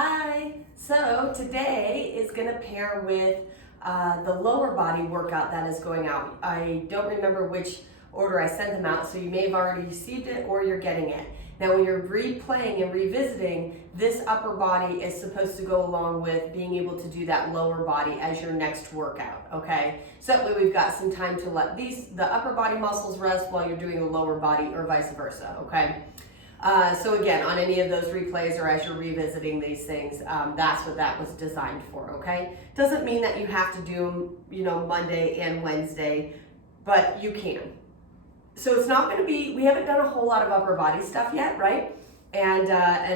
Hi! So today is going to pair with the lower body workout that is going out. I don't remember which order I sent them out, so you may have already received it or you're getting it. Now when you're replaying and revisiting, this upper body is supposed to go along with being able to do that lower body as your next workout, okay? So that way we've got some time to let the upper body muscles rest while you're doing the lower body or vice versa, okay? So again, on any of those replays or as you're revisiting these things, that's what that was designed for, okay? Doesn't mean that you have to do them, Monday and Wednesday, but you can. So it's not going to be, we haven't done a whole lot of upper body stuff yet, right? And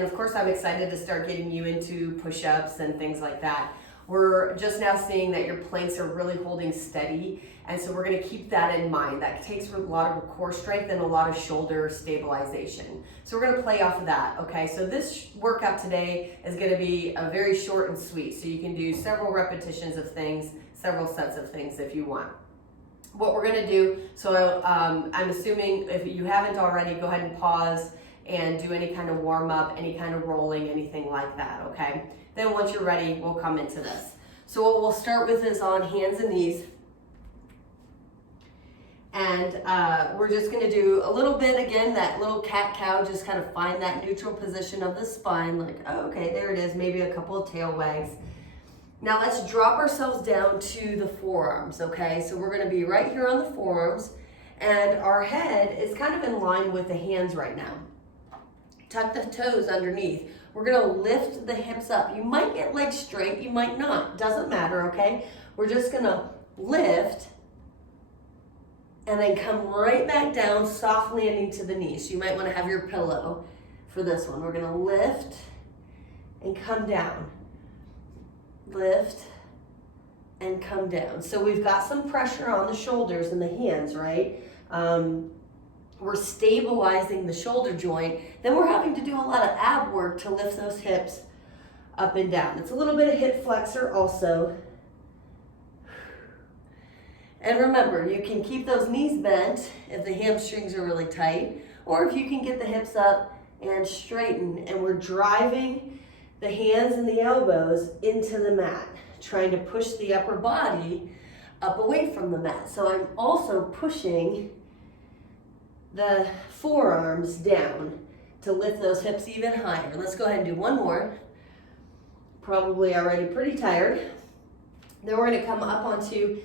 of course I'm excited to start getting you into push-ups and things like that. We're just now seeing that your planks are really holding steady, and so we're going to keep that in mind. That takes a lot of core strength and a lot of shoulder stabilization. So we're going to play off of that, okay? So this workout today is going to be a very short and sweet, so you can do several repetitions of things, several sets of things if you want. What we're going to do, so I'm assuming if you haven't already, go ahead and pause and do any kind of warm-up, any kind of rolling, anything like that, okay? Then once you're ready, we'll come into this. So what we'll start with is on hands and knees. And we're just gonna do a little bit, again, that little cat-cow, just kind of find that neutral position of the spine, like, oh, okay, there it is, maybe a couple of tail wags. Now let's drop ourselves down to the forearms, okay? So we're gonna be right here on the forearms, and our head is kind of in line with the hands right now. Tuck the toes underneath. We're gonna lift the hips up. You might get legs straight, you might not, doesn't matter, okay? We're just gonna lift and then come right back down, soft landing to the knees. So you might wanna have your pillow for this one. We're gonna lift and come down. Lift and come down. So we've got some pressure on the shoulders and the hands, right? We're stabilizing the shoulder joint. Then we're having to do a lot of ab work to lift those hips up and down. It's a little bit of hip flexor also. And remember, you can keep those knees bent if the hamstrings are really tight, or if you can get the hips up and straighten, and we're driving the hands and the elbows into the mat, trying to push the upper body up away from the mat. So I'm also pushing the forearms down to lift those hips even higher. Let's go ahead and do one more. Probably already pretty tired. Then we're gonna come up onto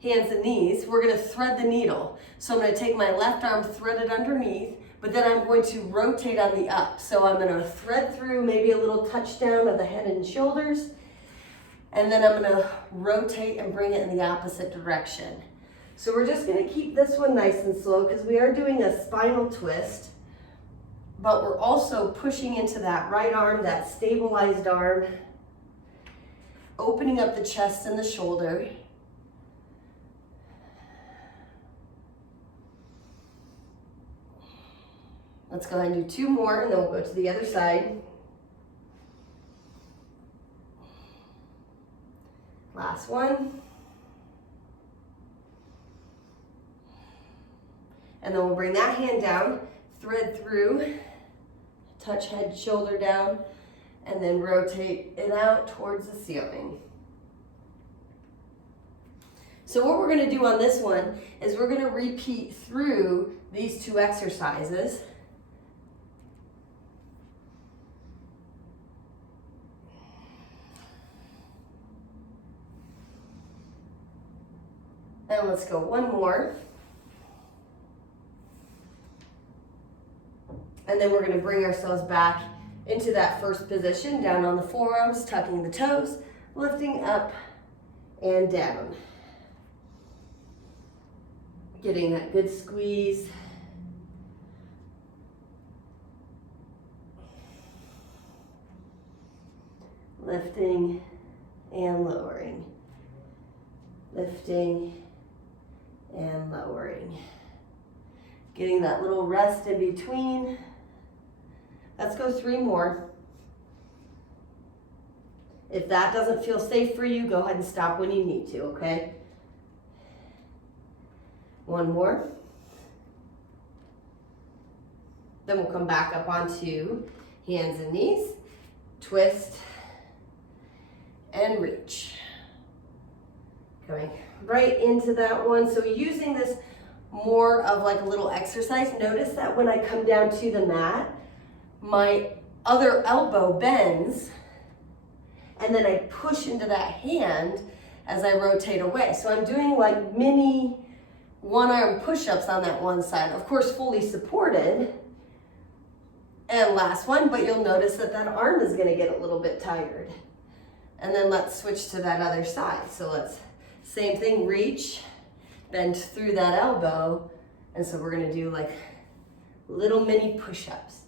hands and knees. We're gonna thread the needle. So I'm gonna take my left arm, thread it underneath, but then I'm going to rotate on the up. So I'm gonna thread through maybe a little touchdown of the head and shoulders, and then I'm gonna rotate and bring it in the opposite direction. So we're just gonna keep this one nice and slow because we are doing a spinal twist, but we're also pushing into that right arm, that stabilized arm, opening up the chest and the shoulder. Let's go ahead and do two more, and then we'll go to the other side. Last one. And then we'll bring that hand down, thread through, touch head, shoulder down, and then rotate it out towards the ceiling. So what we're gonna do on this one is we're gonna repeat through these two exercises. And let's go one more. And then we're gonna bring ourselves back into that first position, down on the forearms, tucking the toes, lifting up and down. Getting that good squeeze. Lifting and lowering. Lifting and lowering. Getting that little rest in between. Let's go three more. If that doesn't feel safe for you, go ahead and stop when you need to, okay? One more. Then we'll come back up onto hands and knees. twist, and reach. Going right into that one. So using this more of like a little exercise. Notice that when I come down to the mat, my other elbow bends, and then I push into that hand as I rotate away. So I'm doing like mini one-arm push-ups on that one side, of course fully supported. And last one, but you'll notice that that arm is gonna get a little bit tired. And then let's switch to that other side. So let's, same thing, reach, bend through that elbow. And so we're gonna do like little mini push-ups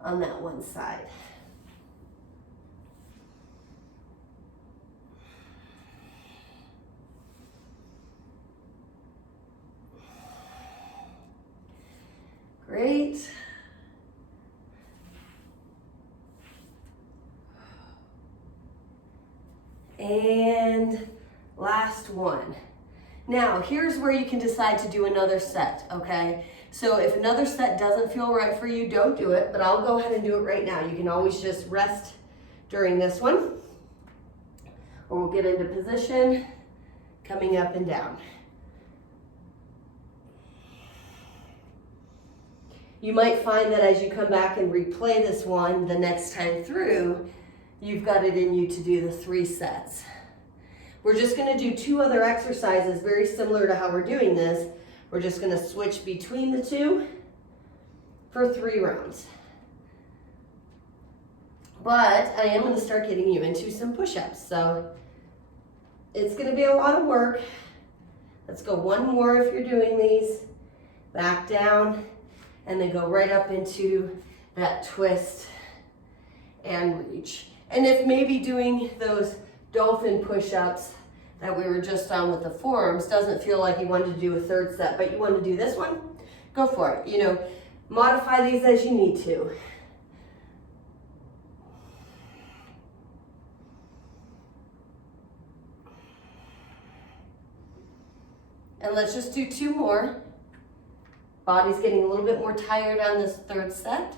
on that one side. Great. And last one. Now, here's where you can decide to do another set, okay? So if another set doesn't feel right for you, don't do it, but I'll go ahead and do it right now. You can always just rest during this one, or we'll get into position, coming up and down. You might find that as you come back and replay this one the next time through, you've got it in you to do the 3 sets. We're just gonna do 2 other exercises very similar to how we're doing this. We're just gonna switch between the 2 for 3 rounds. But I am gonna start getting you into some push-ups. So it's gonna be a lot of work. Let's go one more if you're doing these. Back down, and then go right up into that twist and reach. And if maybe doing those dolphin push-ups that we were just on with the forearms doesn't feel like you wanted to do a 3rd set, but you want to do this one, go for it. You know, modify these as you need to. And let's just do 2 more. Body's getting a little bit more tired on this 3rd set.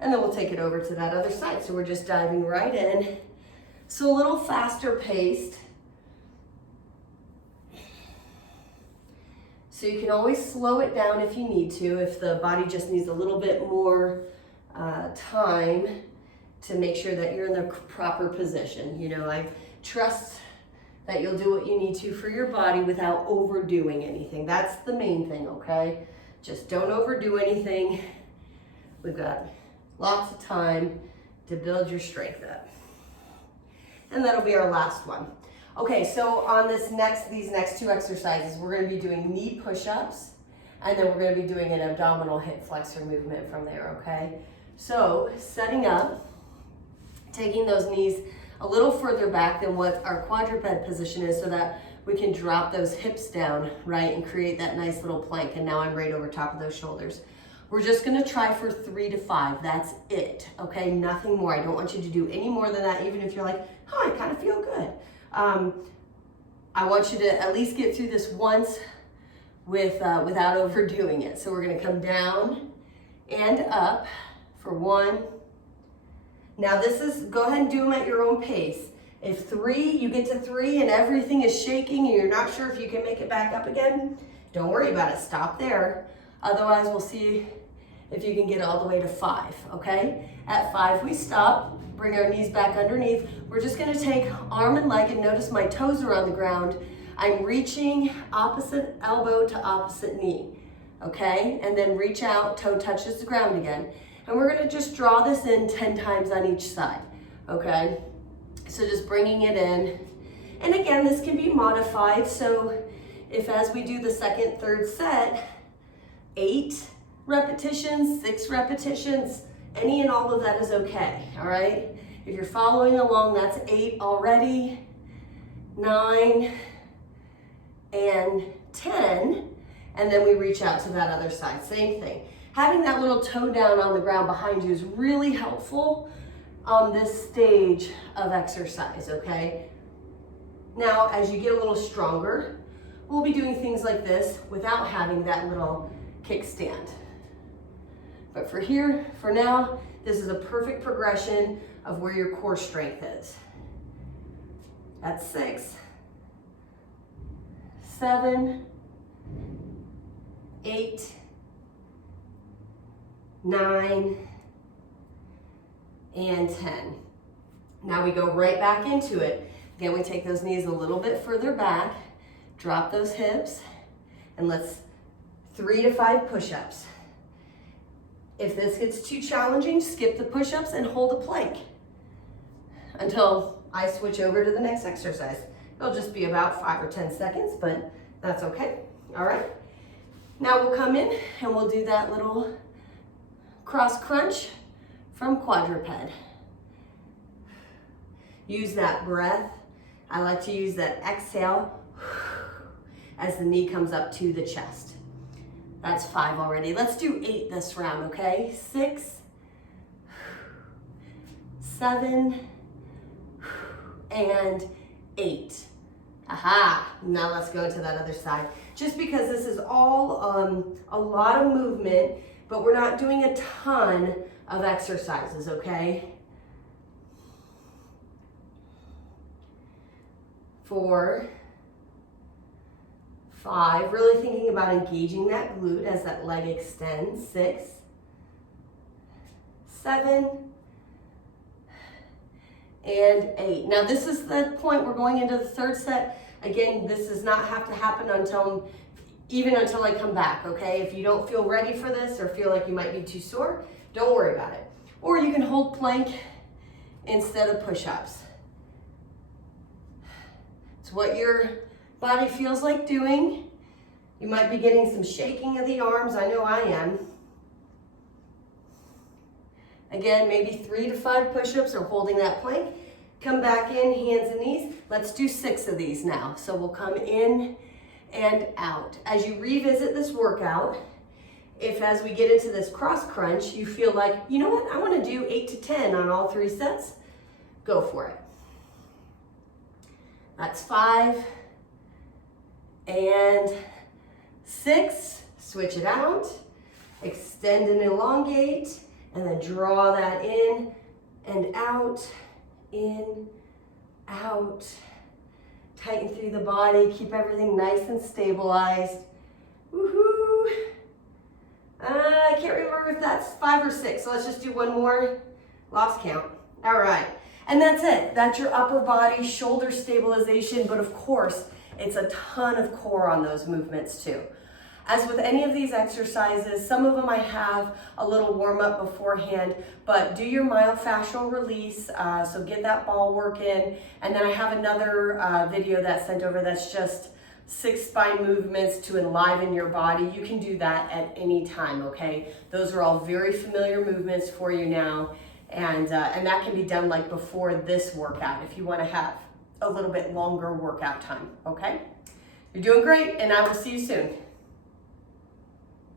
And then we'll take it over to that other side. So we're just diving right in. So a little faster paced. So you can always slow it down if you need to, if the body just needs a little bit more time to make sure that you're in the proper position. You know, I trust that you'll do what you need to for your body without overdoing anything. That's the main thing, okay? Just don't overdo anything. We've got lots of time to build your strength up. And that'll be our last one. Okay, so on these next 2 exercises, we're gonna be doing knee push-ups, and then we're gonna be doing an abdominal hip flexor movement from there, okay? So setting up, taking those knees a little further back than what our quadruped position is so that we can drop those hips down, right, and create that nice little plank. And now I'm right over top of those shoulders. We're just gonna try for 3 to 5, that's it, okay? Nothing more. I don't want you to do any more than that, even if you're like, oh, I kind of feel good. I want you to at least get through this once without overdoing it. So we're gonna come down and up for 1. Now this is, go ahead and do them at your own pace. If 3, you get to 3 and everything is shaking and you're not sure if you can make it back up again, don't worry about it, stop there. Otherwise, we'll see if you can get all the way to 5, okay? At 5, we stop, bring our knees back underneath. We're just gonna take arm and leg, and notice my toes are on the ground. I'm reaching opposite elbow to opposite knee, okay? And then reach out, toe touches the ground again. And we're gonna just draw this in 10 times on each side, okay? So just bringing it in. And again, this can be modified. So if as we do the 2nd, 3rd set, 8 repetitions, 6 repetitions, any and all of that is okay, all right? If you're following along, that's 8 already, 9, and 10, and then we reach out to that other side, same thing. Having that little toe down on the ground behind you is really helpful on this stage of exercise, okay? Now, as you get a little stronger, we'll be doing things like this without having that little kickstand. But for now, this is a perfect progression of where your core strength is. That's 6, 7, 8, 9, and 10. Now we go right back into it. Again, we take those knees a little bit further back, drop those hips, and let's 3 to 5 push-ups. If this gets too challenging, skip the push-ups and hold a plank until I switch over to the next exercise. It'll just be about 5 or 10 seconds, but that's okay. All right. Now we'll come in and we'll do that little cross crunch from quadruped. Use that breath. I like to use that exhale as the knee comes up to the chest. That's 5 already. Let's do 8 this round, okay? 6, 7, and 8. Aha, now let's go to that other side. Just because this is all a lot of movement, but we're not doing a ton of exercises, okay? 4, 5, really thinking about engaging that glute as that leg extends. 6, 7, and 8. Now this is the point we're going into the third set. Again, this does not have to happen until I come back, okay? If you don't feel ready for this or feel like you might be too sore, don't worry about it. Or you can hold plank instead of push-ups. It's what your body feels like doing. You might be getting some shaking of the arms. I know I am. Again, maybe 3 to 5 push-ups or holding that plank. Come back in, hands and knees. Let's do 6 of these now. So we'll come in and out. As you revisit this workout, if as we get into this cross crunch, you feel like, you know what, I want to do 8 to 10 on all 3 sets, go for it. That's 5 and 6. Switch it out. Extend and elongate, and then draw that in and out, in, out. Tighten through the body. Keep everything nice and stabilized. Woohoo! I can't remember if that's 5 or 6, so let's just do one more. Lost count. All right. And that's it. That's your upper body shoulder stabilization, but of course, it's a ton of core on those movements too. As with any of these exercises, some of them I have a little warm up beforehand, but do your myofascial release, so get that ball work in. And then I have another video that's sent over that's just 6 spine movements to enliven your body. You can do that at any time, okay? Those are all very familiar movements for you now. And that can be done like before this workout if you want to have a little bit longer workout time, okay? You're doing great, and I will see you soon.